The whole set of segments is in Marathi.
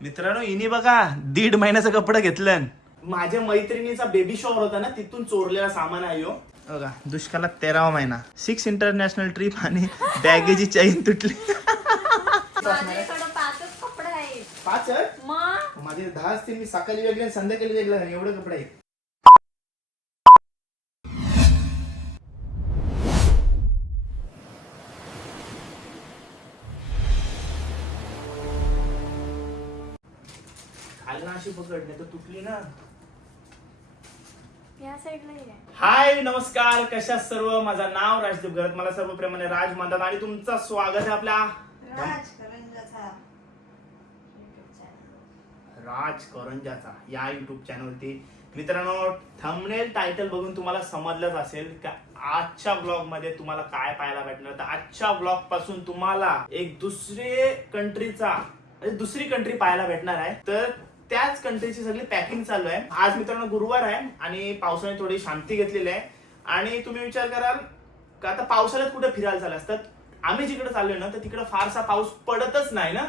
मित्रांनो इनी बघा 1.5 महिन्याचं कपडे घेतलं. माझ्या मैत्रिणीचा बेबी शॉवर होता ना, तिथून चोरलेला सामान आहे हो. बघा दुष्काळात 13वा महिना, 6 इंटरनॅशनल ट्रिप आणि बॅगेची चैन तुटली. माझ्याकडे 5च कपडे आहेत. 5 मग माझे 10 असतील. मी सकाळी वेगळे आणि संध्याकाळी वेगळे, एवढे कपडे आहेत. खालना अशी पकड नाही तर तुटली ना. या साईडला आहे. हाय नमस्कार, कशा सर्व. माझं नाव राजदीप गरत, मला सर्व प्रेमाने राज म्हणतात आणि तुमचं स्वागत आहे आपल्या राज करंजाचा या युट्यूब चॅनलवरती. मित्रांनो थंबनेल टायटल बघून तुम्हाला समजलंच असेल का आजच्या ब्लॉग मध्ये तुम्हाला काय पाहायला भेटणार. तर आजच्या ब्लॉग पासून तुम्हाला एक दुसरी कंट्री पाहायला भेटणार आहे. तर त्याच कंट्रीची सगळी पॅकिंग चालू आहे. आज मित्रांनो गुरुवार आहे आणि पावसाने थोडी शांती घेतलेली आहे. आणि तुम्ही विचार कराल का आता पावसाळ्यात कुठे फिरायला चालले असतात. आम्ही जिकडे चाललोय ना तर तिकडे फारसा पाऊस पडतच नाही ना.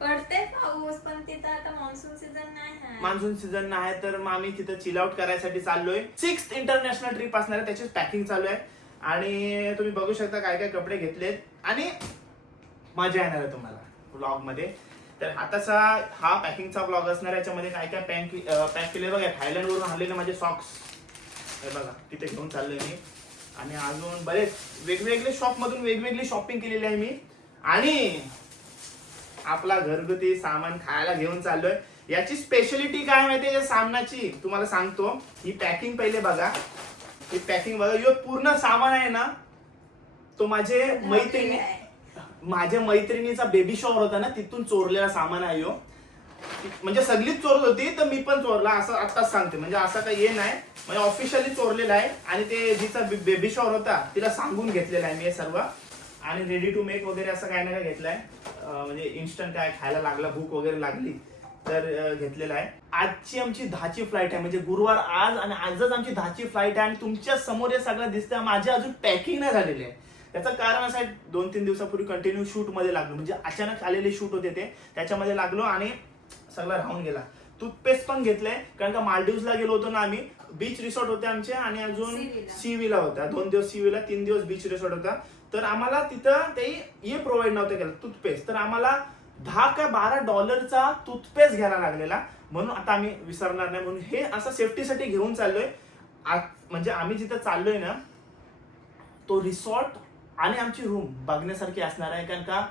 पडते पाऊस पण तिथं आता मान्सून सीझन नाही आहे. मान्सून सीझन नाही तर मग आम्ही तिथं चिल आउट करायसाठी चाललोय. 6th इंटरनॅशनल ट्रिप असणार आहे, त्याची पॅकिंग चालू आहे. आणि तुम्ही बघू शकता काय काय कपडे घेतलेत आणि मजा येणार आहे तुम्हाला ब्लॉग मध्ये. तर आताचा हा पॅकिंगचा ब्लॉग असणार आहे. याच्यामध्ये काय काय पॅक केले बघा. थायलंड वरून आणलेले माझे सॉक्स हे बघा तिथे घेऊन चाललोय मी. आणि अजून बरेच वेगवेगळे शॉप मधून वेगवेगळी शॉपिंग केलेली आहे मी. आणि आपला घरगुती सामान खायला घेऊन चाललोय. याची स्पेशलिटी काय माहितीये या सामनाची तुम्हाला सांगतो. ही पॅकिंग पहिले बघा, ही पॅकिंग बघा. यो पूर्ण सामान आहे ना तो माझ्या मैत्रिणीचा बेबी शॉवर होता ना, तिथून चोरलेला सामान आहे यो. म्हणजे सगळीच चोरत होती तर मी पण चोरला असं आताच सांगते. म्हणजे असं काही हे नाही, म्हणजे ऑफिशियली चोरलेला आहे. आणि ते जिचा बेबी शॉवर होता तिला सांगून घेतलेला आहे मी हे सर्व. आणि रेडी टू मेक वगैरे असं काय ना काय घेतलंय. म्हणजे इन्स्टंट काय खायला लागला, भूक वगैरे लागली तर घेतलेला आहे. आजची आमची 10ची फ्लाईट आहे, म्हणजे गुरुवार आज आणि आजच आमची 10ची फ्लाईट आहे. आणि तुमच्या समोर हे सगळं दिसतंय. माझी अजून पॅकिंग नाही झालेली आहे. त्याचं कारण असं आहे 2-3 दिवसापूर्वी कंटिन्यू शूट मध्ये लागलो. म्हणजे अचानक आलेले शूट होते ते, त्याच्यामध्ये लागलो आणि सगळं राहून गेला. टूथपेस्ट पण घेतलंय कारण का मालदीव्सला गेलो होतो ना आम्ही. बीच रिसॉर्ट होते आमचे आणि अजून सीवीला होता. 2 दिवस सीवीला, 3 दिवस बीच रिसॉर्ट होता. तर आम्हाला तिथं ते हे प्रोव्हाइड नव्हतं केलं टूथपेस्ट. तर आम्हाला $10 का $12 टूथपेस्ट घ्यायला लागलेला. म्हणून आता आम्ही विसरणार नाही म्हणून हे असं सेफ्टीसाठी घेऊन चाललोय. म्हणजे आम्ही जिथं चाललोय ना तो रिसॉर्ट आणि आमची रूम बघण्यासारखी असणार आहे. कारण का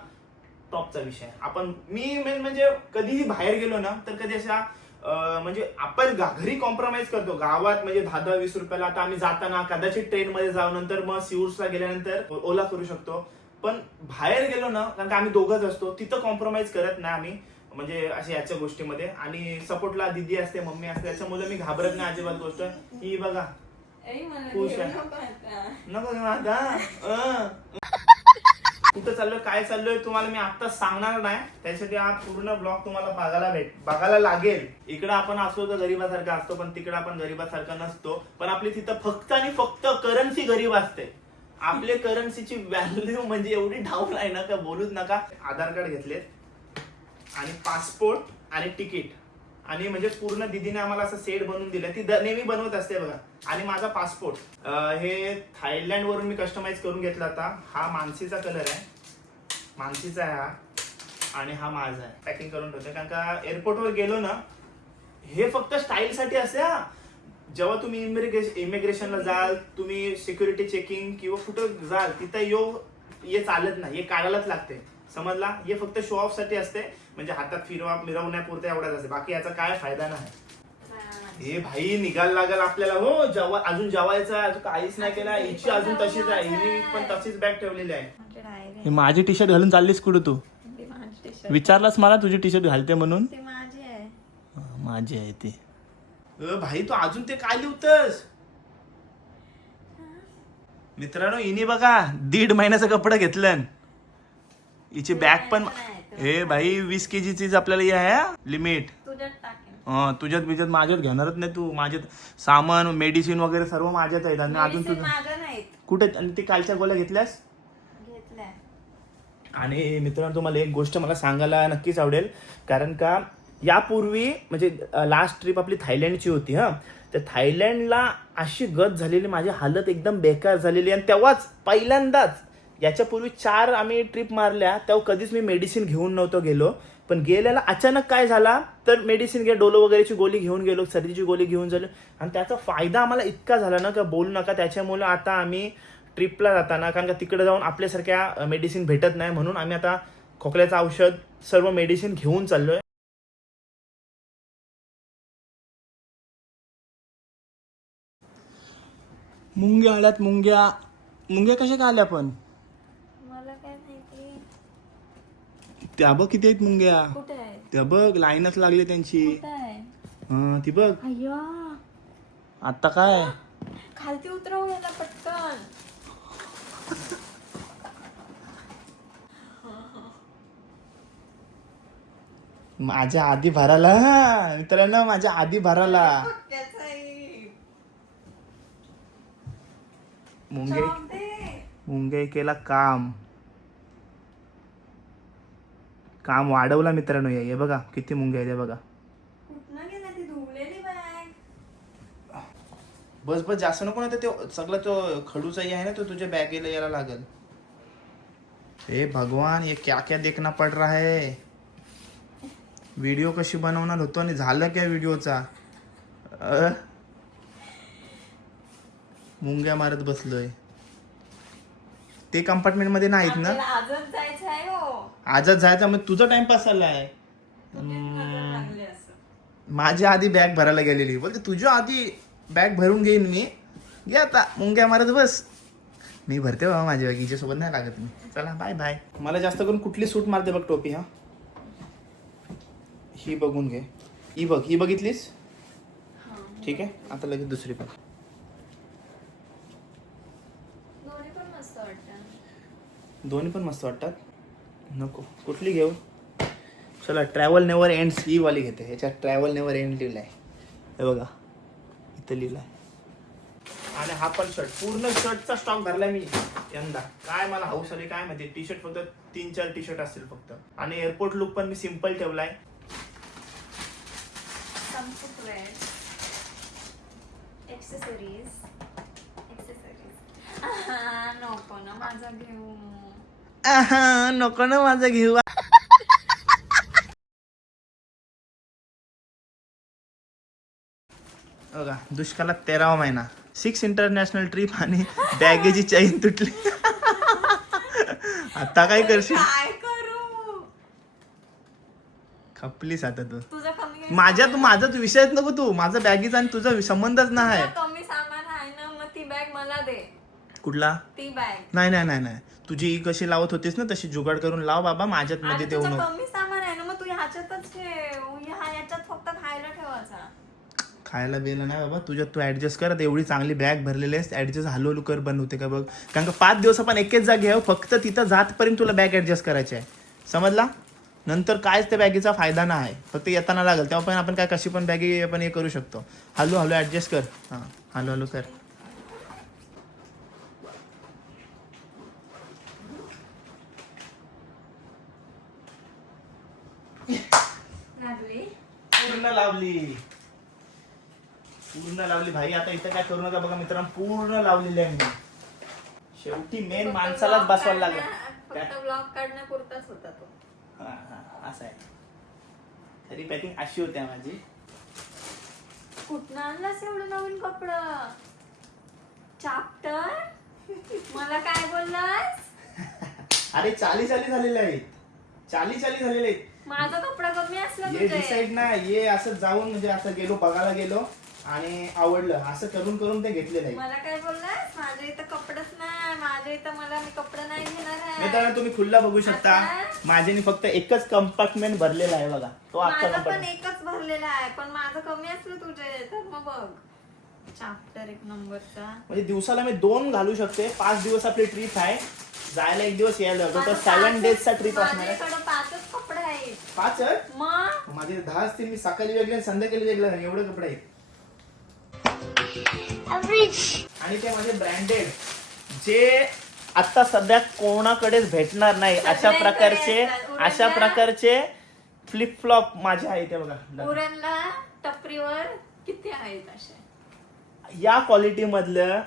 टॉपचा विषय आपण मी मेन म्हणजे कधीही बाहेर गेलो ना तर कधी अशा म्हणजे आपण घरी कॉम्प्रोमाइज करतो. गावात म्हणजे 10-20 रुपयाला आता आम्ही जाताना कदाचित ट्रेन मध्ये जाऊ, नंतर मग सिऊर्सला गेल्यानंतर ओला करू शकतो. पण बाहेर गेलो ना कारण का आम्ही दोघंच असतो तिथं कॉम्प्रोमाइज करत नाही आम्ही. म्हणजे अशा याच्या गोष्टीमध्ये. आणि सपोर्टला दिदी असते, मम्मी असते, त्याच्यामुळे मी घाबरत नाही अजिबात. गोष्ट ही बघा खुश आहे. नको आता कुठं चाललोय काय चाललोय तुम्हाला मी आता सांगणार नाही. त्यासाठी हा पूर्ण ब्लॉग तुम्हाला बघायला लागेल. इकडे आपण असतो तर गरीबासारखा असतो, पण तिकडे आपण गरीबासारखा नसतो. पण आपली तिथं फक्त आणि फक्त करन्सी गरीब असते. आपले करन्सीची व्हॅल्यू म्हणजे एवढी डाऊन आहे ना का बोलूच नका. आधार कार्ड घेतलेत आणि पासपोर्ट आणि तिकीट आणि म्हणजे पूर्ण दिदीने आम्हाला असं सेट बनवून दिलं. ती नेहमी बनवत असते बघा. आणि माझा पासपोर्ट हे थायलंड वरून मी कस्टमाइज करून घेतला होता. हा मानसीचा कलर आहे, मानसीचा आहे हा. आणि हा माझा आहे. पॅकिंग करून ठेवते कारण का एअरपोर्टवर गेलो ना हे फक्त स्टाईल साठी असते. जेव्हा तुम्ही इमिग्रेशनला जाल, तुम्ही सिक्युरिटी चेकिंग किंवा कुठं जाल तिथं हे चालत नाही, हे काढायलाच लागते. समजला. हे फक्त शो ऑफ साठी असते. म्हणजे हातात मिरवण्यापुरते एवढाच असते, बाकी याचा काय फायदा नाही. हे भाई निघायला लागल आपल्याला. हो अजून जेवायचं काहीच नाही केलं. हिची अजून तशीच आहे, हिने पण तशीच बॅग ठेवलेली आहे. माझी टी शर्ट घालून चाललीस कुठे तू? विचारलास मला तुझी टी शर्ट घालते म्हणून? माझी आहे ती. भाई तू अजून ते काय लिहतस? मित्रांनो इनी बघा 1.5 महिन्याचं कपडे घेतलं. हिची बॅग पण हे भाई 20 kgचीच आपल्याला हे आहे लिमिट. तुझ्यात बिजत माझ्यात घेणारच नाही तू. माझ्यात सामान मेडिसिन वगैरे सर्व माझ्यात आहेत. आणि अजून तुझं कुठे? आणि ती कालच्या गोळ्या घेतल्यास? आणि मित्रांनो तुम्हाला एक गोष्ट मला सांगायला नक्कीच आवडेल, कारण का यापूर्वी म्हणजे लास्ट ट्रिप आपली थायलंडची होती हां. तर थायलंडला अशी गत झालेली, माझी हालत एकदम बेकार झालेली. आणि तेव्हाच पहिल्यांदाच, याच्यापूर्वी 4 आम्ही ट्रिप मारल्या तेव्हा कधीच मी मेडिसिन घेऊन नव्हतो गेलो. पण गेल्याला अचानक काय झाला, तर मेडिसिन डोलो वगैरेची गोळी घेऊन गेलो, सर्दीची गोळी घेऊन गेलो. आणि त्याचा फायदा आम्हाला इतका झाला ना का बोलू नका. त्याच्यामुळे आता आम्ही ट्रिपला जाताना, कारण का तिकडे जाऊन आपल्यासारख्या मेडिसिन भेटत नाही, म्हणून आम्ही आता खोकल्याचं औषध सर्व मेडिसिन घेऊन चाललोय. मुंग्या आल्यात, मुंग्या. मुंग्या कशा काय आल्या पण? मला काय माहिती. त्या बघ किती आहेत मुंग्या. कुठे आहे? त्या बघ लाईनच लागली त्यांची. कुठे आहे? हा ती बघ. अय्या, आता काय खालती उतरव याला पटकन. माझ्या आधी भराला मित्रांनो, माझ्या आधी भराला. मुंगे मुंगे केला काम काम वाढवला मित्रांनो. हे बघा किती मुंगे आहेत, हे बघा. कुठनं गेला ती धुवलेली बॅग? बस बस जास्त नको ना, ते सगळं तो खडूचा आहे ना, तो तुझ्या बॅगेला यायला लागल. हे भगवान, ये क्या क्या देखना पड रहा है. व्हिडिओ कशी बनवणार होतो आणि झालं काय व्हिडिओचा. मुंग्या मारत बसलोय. ते कंपार्टमेंट मध्ये नाहीत ना. आपल्याला आजच जायचं आहे हो. आजच जायचं, मग तुझा टाइमपास आलाय. कुठे नजर लागली असं. माझ्या आधी बॅग भरायला गेलेली, बोलते तुझ्या आधी बॅग भरून घेईन मी. घे आता मुंग्या मारत बस. मी भरते बाबा माझी बॅग, हिच्यासोबत नाही लागत मी. चला बाय बाय. मला जास्त करून कुठली सूट मारते बघ टोपी. हा ही बघून घे. ही बघ, ही बघितलीस. ठीक आहे, आता लगेच दुसरी बघ. दोन्ही पण मस्त वाटतात. दोन्ही पण मस्त वाटतात. नको, कुठली घेऊ. चला ट्रॅव्हल नेवर एंड्स ही वाली घेते. याच्यात ट्रॅव्हल नेवर एंड लिहिलाय, हे बघा इथं लिहिलाय. आणि हा पण शर्ट, पूर्ण शर्टचा स्टॉक भरलाय मी यंदा. काय मला हाऊस आली काय माहिती. टी शर्ट फक्त 3-4 टी शर्ट असतील फक्त. आणि एअरपोर्ट लुक पण मी सिम्पल ठेवलाय. एक्सेसरीज नको ना माझा घेऊ. नको ना माझं घेऊ. बघा दुष्काळात 13वा महिना, 6 इंटरनॅशनल ट्रिप आणि बॅगेची चैन तुटली. आता काय करशील. काय करू. खपलीस आता तू. तुझा कमी माझा तू विषयच नको. तू माझा बॅगेचा आणि तुझा संबंधच नाही. कमी सामान आहे ना, मग ती बॅग मला दे. कुठला. ती बॅग. नाही नाही नाही नाही, तुझी ही कशी लावत होतीस ना तशी जुगाड करून लाव बाबा. माझ्यात मध्ये आणि देऊ तुझं नको. कमी सामान आहे ना, मग तू ह्याच्यातच ठेव. ह्याच्यात फक्त खायला ठेवायचा. खायला बेलं नाही बाबा. तुझ्यात तू ऍडजस्ट कर. एवढी चांगली बॅग भरलेली आहेस, ऍडजस्ट हलवलू कर. बंद होते का बघ. कारण का 5 दिवस आपण एकेच जागी आहे. फक्त तिथं जातपर्यंत तुला बॅग ऍडजस्ट करायची आहे, समजला. नंतर कायच त्या बॅगेचा फायदा नाही आहे. फक्त येताना लागेल तेव्हा पण आपण काय कशी पण बॅगी आपण हे करू शकतो. हलू हलू ऍडजस्ट कर. हां हलू हलू कर. पूर्ण लावली भाई. आता इथं काय करू नका बघा मित्रांनो, पूर्ण लावलेली आहे मी. शेवटी मेन माणसालाच बसवायला लागला. फक्त ब्लॉग काढण्यापुरताच होता तो. असं आहे. तरी पॅकिंग अशी होती माझी. कुठनं आणलास एवढं नवीन कपडं. चाप्टर मला काय बोललास. अरे चाली झालेले आहेत. चाली झालेले आहेत. माझा कपडा कमी असला ये डिसाईड नाही, ये असं जाऊन म्हणजे असं गेलो बघायला गेलो आणि आवडलं असं करून करून ते घेतलेलं आहे. मला काय बोललास. माझ्या इथं कपडाच नाही. माझ्या इथं मला मी कपडा नाही घेणार आहे. मित्रांनो तुम्ही खुल्ला बघू शकता. माझ्याने फक्त एकच कंपार्टमेंट भरलेला आहे बघा. तो माझा अख्खा पण कंपार्टमेंट एकच भरलेला आहे, पण माझं कमी असलं तुझे तर मग बघ. चाप्टर 1 नंबरचा. म्हणजे दिवसाला मी 2 घालू शकते. 5 दिवस आपली ट्रिप आहे. जायला 1 दिवस यायला तर 7 डेजचा ट्रिप असणार आहे. माझ्याकडे 5च कपडे आहेत. 5च मग माझे 10 असतील. मी सकाळी वेगळे आणि संध्याकाळी वेगळे. एवढे कपडे आहेत. आणि ते माझे ब्रँडेड जे आता सध्या कोणाकडेच भेटणार नाही अशा प्रकारचे फ्लिप फ्लॉप माझे आहेत ते बघा. उरणला टपरीवर किती आहेत असे या क्वालिटी मधलं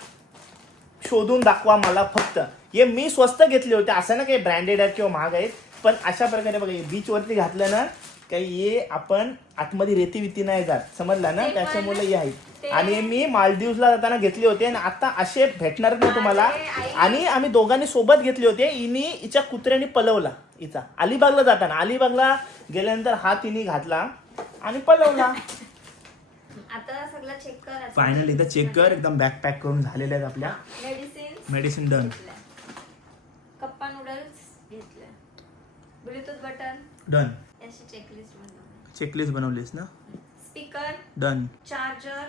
शोधून दाखवा मला फक्त. हे मी स्वस्त घेतले होते, असं ना काही ब्रँडेड आहेत किंवा महाग आहेत, पण अशा प्रकारे बघा बीच वरती घातलं ना काही हे आपण आतमध्ये रेती विती नाही जात, समजला ना, त्याच्यामुळे हे आहेत. आणि मी मालदीवला जाताना घेतले होते आणि आता असे भेटणार नाही तुम्हाला. आणि आम्ही दोघांनी सोबत घेतले होते. हिच्या कुत्र्याने पलवला हिचा अलिबागला जाताना. अलिबागला गेल्यानंतर हा तिने घातला आणि पलवला. आता सगळं चेक कर. फायनली एकदा चेक कर, एकदम बॅग पॅक करून झालेल्या आहेत आपल्या मेडिसिन डन. कप्पा नूडल्स घेतले, ब्लूटूथ बटन डन, याची चेकलिस्ट बनवली. चेकलिस्ट बनवलीस ना, स्पीकर डन. चार्जर,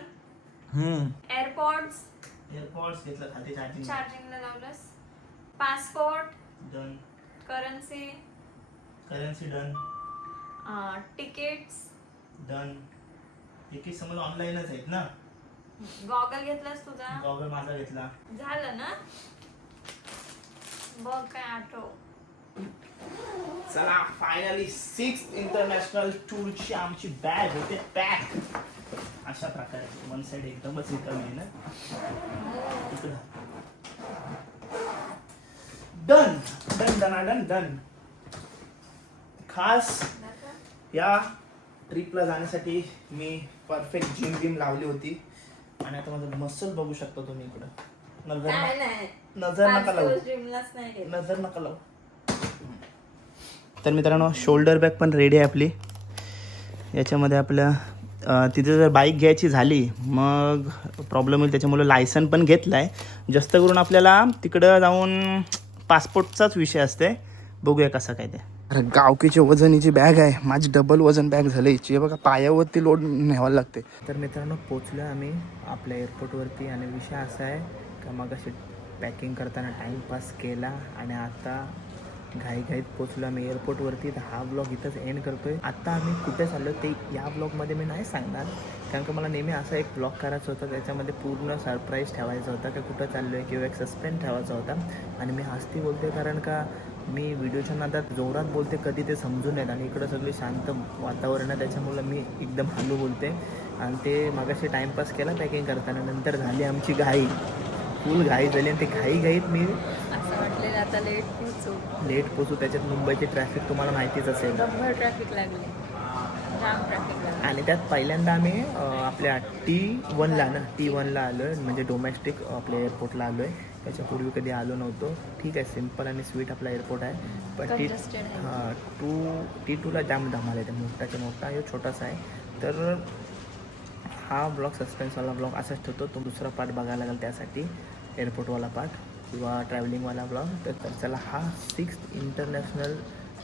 एअरपॉड्स घेतलं खाली चार्जिंगला लावलंस. Passport done, currency done, tickets done. Ticket समज ऑनलाईनच आहेत ना. गॉगल घेतलास तुझा, गॉगल माझा घेतला. झालं ना. बघ काय आठव. चला फायनली 6th इंटरनॅशनल टूरची आमची बॅग होते पॅक अशा प्रकारे. वन साइड एकदमच रिकामी आहे ना. Done done done done done. खास या ट्रिपला जाण्यासाठी मी परफेक्ट जिम लावली होती आणि आता माझं मसल बघू शकता तुम्ही इकडं. नजर नका लावू. तर मित्रांनो शोल्डर बॅग पण रेडी आहे आपली. याच्यामध्ये आपल्या तिथे जर बाईक घ्यायची झाली मग प्रॉब्लेम होईल, त्याच्यामुळे लायसन पण घेतलं आहे. जास्त करून आपल्याला तिकडं जाऊन पासपोर्टचाच विषय असते. बघूया कसं काय ते. गावकीची वजनीची बॅग आहे माझी, डबल वजन बॅग झाली हिची. बघा पायावरती लोड न्यावं लागते. तर मित्रांनो पोचलो आम्ही आपल्या एअरपोर्टवरती आणि विषय असा आहे का मग अशी पॅकिंग करताना टाईमपास केला आणि आता घाईघाईत पोचलो आम्ही एअरपोर्टवरती. तर हा ब्लॉग इथंच एंड करतोय. आता आम्ही कुठे चाललो ते या ब्लॉगमध्ये मी नाही सांगणार, कारण का मला नेहमी असा एक ब्लॉग करायचा होता, त्याच्यामध्ये पूर्ण सरप्राईज ठेवायचा होता का कुठं चाललो आहे किंवा एक सस्पेन्स ठेवायचा होता. आणि मी हसती बोलते कारण का मी व्हिडिओच्या नादात जोरात बोलते, कधी ते समजून येत. आणि इकडं सगळी शांत वातावरण आहे त्याच्यामुळं मी एकदम हळू बोलते. आणि ते मागाशी टाईमपास केला पॅकिंग करताना. नंतर झाली आमची घाई, फुल घाई झाली. आणि ते घाईघाईत मी असं वाटलेलं आता लेट पोचू. त्याच्यात मुंबईची ट्रॅफिक तुम्हाला माहितीच असेल, ट्रॅफिक लागले, जाम ट्रॅफिक लागले. आणि त्यात पहिल्यांदा आम्ही आपल्या T1ला आलो आहे, म्हणजे डोमेस्टिक आपल्या एअरपोर्टला आलो आहे. त्याच्यापूर्वी कधी आलो नव्हतो. ठीक आहे, सिम्पल आणि स्वीट आपला एअरपोर्ट आहे. पण T2ला जाम धमाल आहे. मोठाच्या मोठा हे छोटासा आहे. तर हा ब्लॉग सस्पेन्सवाला ब्लॉग असाच ठेवतो. तो दुसरा पार्ट बघायला लागेल त्यासाठी, एअरपोर्टवाला पार्ट किंवा ट्रॅव्हलिंगवाला ब्लॉग. तर चला हा 6th इंटरनॅशनल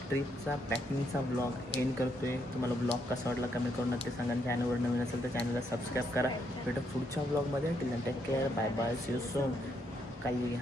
ट्रिपचा पॅकिंगचा ब्लॉग एंड करतोय. तुम्हाला ब्लॉग कसा वाटला कमेंट करून नक्की सांगा. चॅनलवर नवीन असेल तर चॅनलला सबस्क्राईब करा. भेटू पुढच्या ब्लॉगमध्ये. Till take care, bye bye, see you soon. काही